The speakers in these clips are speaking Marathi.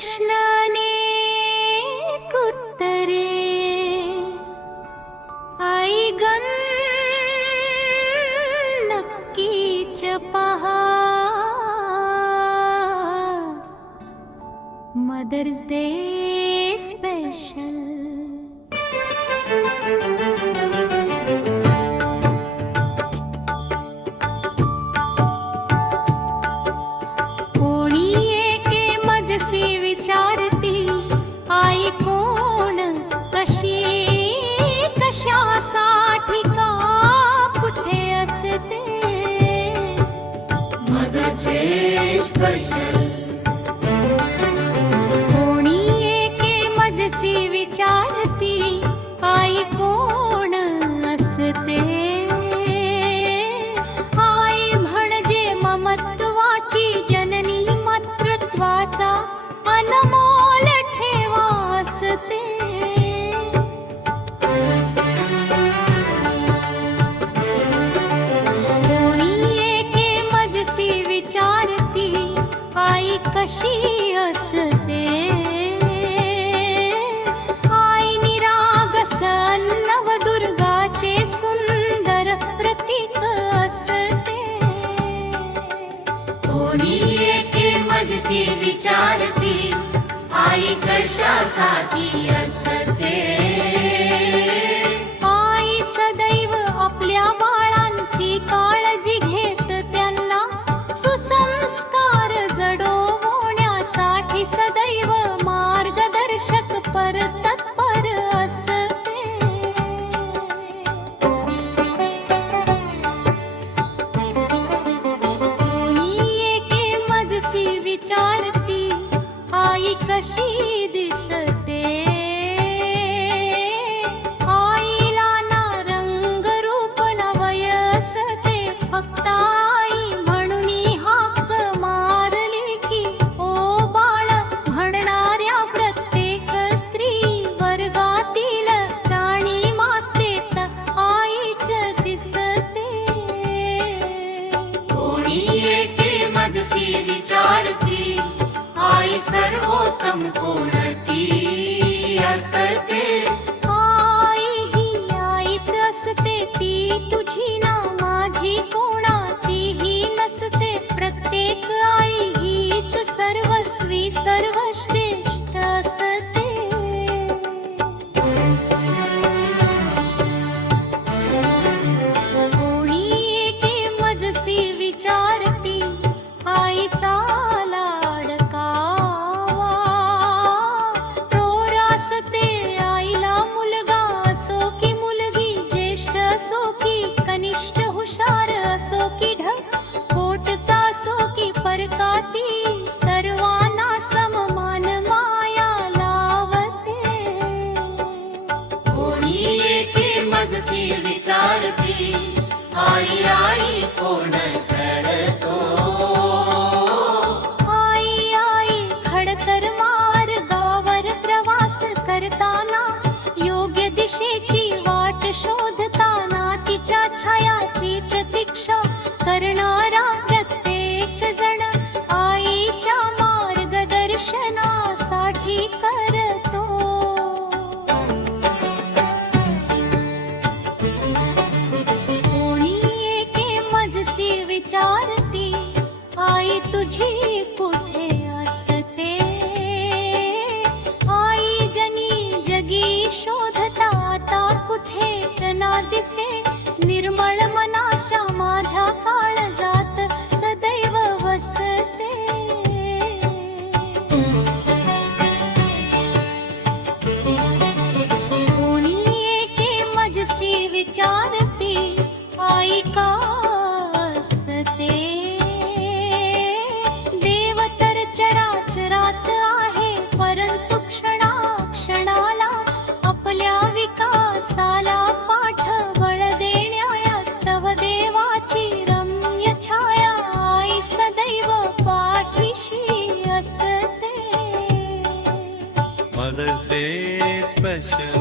प्रश्नाने उत्तरे आई गण नक्कीच पहा मदर्स डे स्पेशल. विचारती आई कोण कशी कशासाठी का कुठे असते कोणी एके मजसी विचारती आई कोण असते. आई म्हणजे ममत्वाची जननी मातृत्वाचा अनमोल ठेवा असते. कोणी एके मजसी विचारती आई कशी असते. आई निरागस नवदुर्गाचे सुंदर प्रतीक असते. कोणी एके मजसी विचारती आई कशासाठी असते. आई सदैव आपल्या बाळांची काळजी घेत त्यांना सुसंस्कार जडवण्यासाठी सदैव मार्गदर्शक तत्पर असते. विचारती आई कशी दिसते. आईला ना रंग रूप ना वय असते फक्त आई म्हणून हाक मारली की ओ बाळ म्हणणाऱ्या प्रत्येक स्त्री वर्गातील राणी मातेत आईच दिसते. कोणी एके मजसी विचारती आई सर्वोत्तम कोणती असते. आई ही आईच असते ती तुझी ना माझी कोणाचीही नसते. प्रत्येक आई हीच सर्वस्वी सर्वश्रेष्ठ असते. कोणी एके मजसी विचारती आईचा परकाती सर्वांना सममान माया लावते. कोणी एके मजसी विचारती आई आई कोण करतो. आई आई खडतर मार्गावर प्रवास करताना योग्य दिशेची वाट शोधताना तिच्या छायाची प्रतीक्षा करणारा मार्गदर्शनासाठी करतो. कोणी एके मजसी विचारती आई तुझी कुठे असते. आई जनी जगी शोधता आता कुठेच ना दिसे. निर्मळ मनाच्या माझ्या काळजात सदैव वसते. विचारती आई का असते. देव तर चराचरात आहे परंतु क्षणाक्षणाला आपल्या विकासाला पाठबळ देण्यास्तव देवाची रम्य छाया आई सदैव पाठीशी असते. Mother's Day special.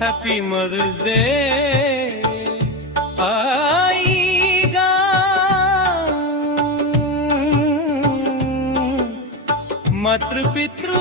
Happy Mother's Day, आई गा. मत मातृपितृ